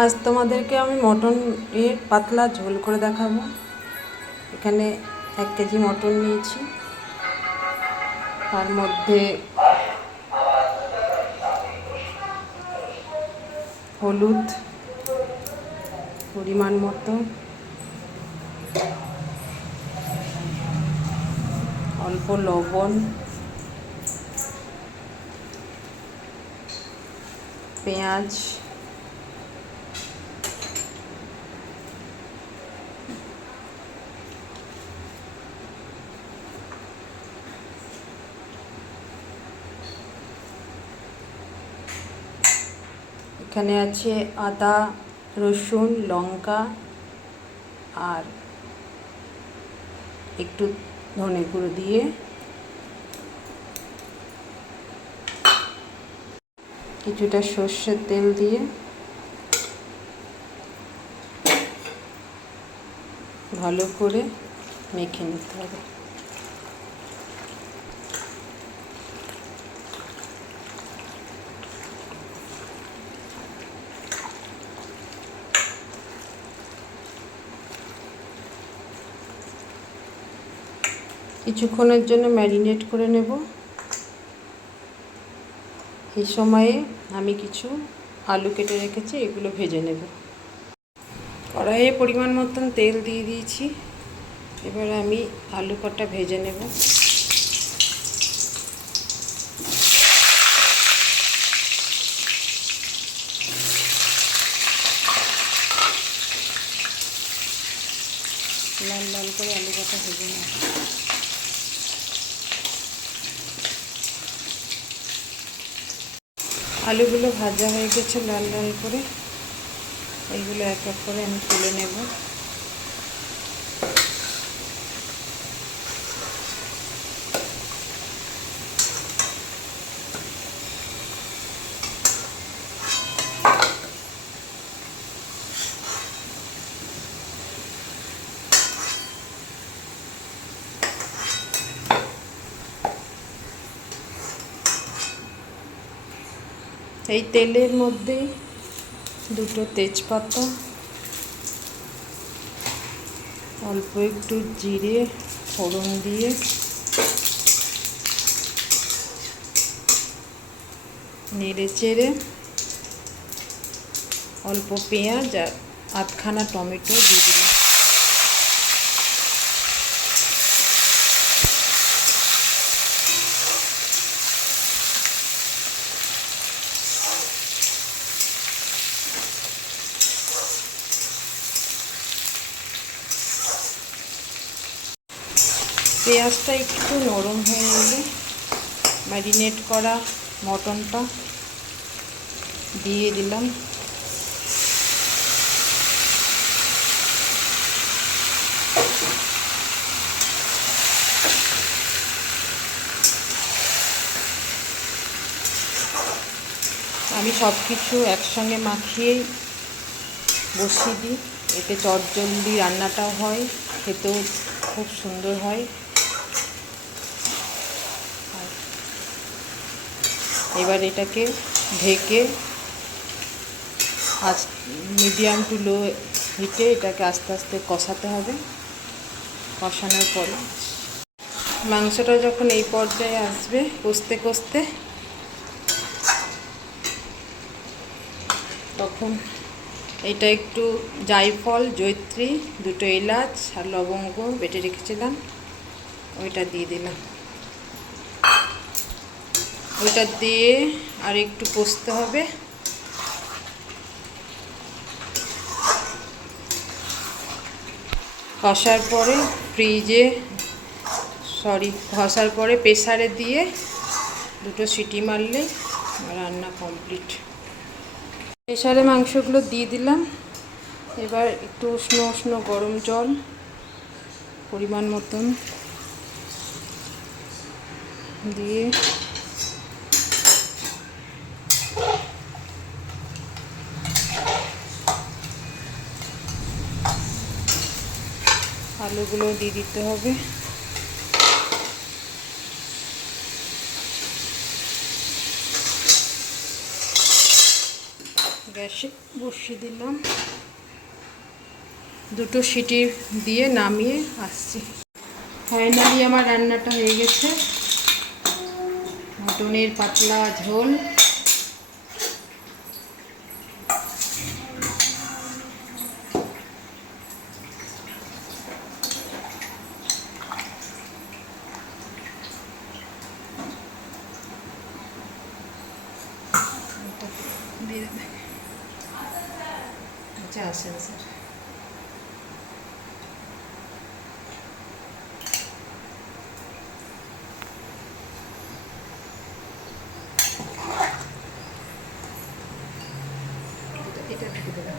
আজ তোমাদেরকে আমি মটনের পাতলা ঝোল করে দেখাবো। এখানে 1 কেজি মটন নিয়েছি, তার মধ্যে হলুদ পরিমাণ মতো, অল্প লবণ, পেঁয়াজ, এখানে আছে আদা, রসুন, লঙ্কা আর একটু ধনে গুঁড়ো দিয়ে কিছুটা সর্ষের তেল দিয়ে ভালো করে মেখে নিতে হবে। কিছুক্ষণের জন্য ম্যারিনেট করে নেব। এই সময়ে আমি কিছু আলু কেটে রেখেছি, এগুলো ভেজে নেব। কড়াইয়ে পরিমাণ মতন তেল দিয়ে দিয়েছি, এবার আমি আলু কটা ভেজে নেব। লাল লাল করে আলু কটা ভেজে নেব। আলুগুলো ভাজা হয়ে গেছে লাল লাল করে, এইগুলো এক এক করে আমি তুলে নেব। এই তেলের মধ্যে দুটো তেজপাতা, অল্প একটু জিরে ফোড়ন দিয়ে নেড়ে চেড়ে অল্প পেঁয়াজ আর আধখানা টমেটো দিয়ে দিলাম। পেঁয়াজটা একটু নরম হয়ে গেলে ম্যারিনেট করা মটনটা দিয়ে দিলাম। আমি সব কিছু একসঙ্গে মাখিয়েই বসিয়ে দিই, এতে চটজলদি রান্নাটাও হয়, খেতেও খুব সুন্দর হয়। এবার এটাকে ঢেকে মিডিয়াম টু লো হিটে এটাকে আস্তে আস্তে কষাতে হবে। কষানোর পরে মাংসটা যখন এই পর্যায়ে আসবে, কষতে কষতে, তখন এটা একটু জায়ফল, জয়িত্রী, দুটো এলাচ আর লবঙ্গ বেটে রেখেছিলাম, ওইটা দিয়ে দিলাম। ওইটা দিয়ে আর একটু কষতে হবে। কষার পরে কষার পরে প্রেসারে দিয়ে দুটো সিটি মারলে রান্না কমপ্লিট। প্রেসারে মাংসগুলো দিয়ে দিলাম। এবার একটু উষ্ণ উষ্ণ গরম জল পরিমাণ মতন দিয়ে আলুগুলো দিয়ে দিতে হবে। গ্যাসে বসিয়ে দিলাম, দুটো সিটি দিয়ে নামিয়ে আসছি। ফাইনালি আমার রান্নাটা হয়ে গেছে, মটনের পাতলা ঝোল। আচ্ছা আসেন স্যার। এটা ঢেকে দেবেন।